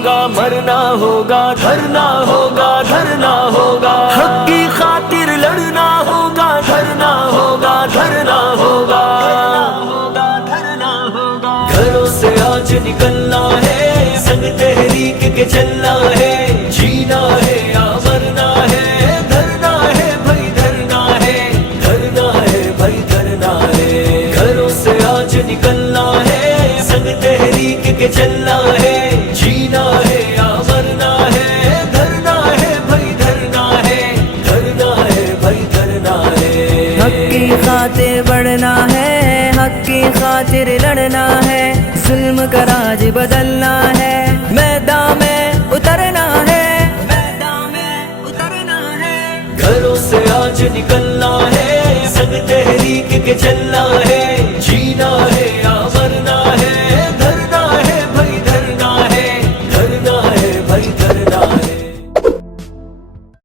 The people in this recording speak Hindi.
होगा, मरना होगा, धरना होगा, धरना होगा। हक की खातिर लड़ना होगा, धरना होगा, धरना होगा, धरना होगा। घरों से आज निकलना है, संग तहरीक के चलना है, जीना है या मरना है, धरना है भाई धरना है, धरना है भाई धरना है। घरों से आज निकलना है, संग तहरीक के चलना है, जीना है या मरना है, धरना है भाई धरना है, धरना है भाई धरना है। हक की खातिर बढ़ना है, हक की खातिर लड़ना है, जुल्म का राज बदलना है, मैदान में उतरना है, मैदान में उतरना है। घरों से आज निकलना है, संग तहरीक के चलना है, जीना है या मरना है, धरना है भाई धरना है, धरना है भाई धरना।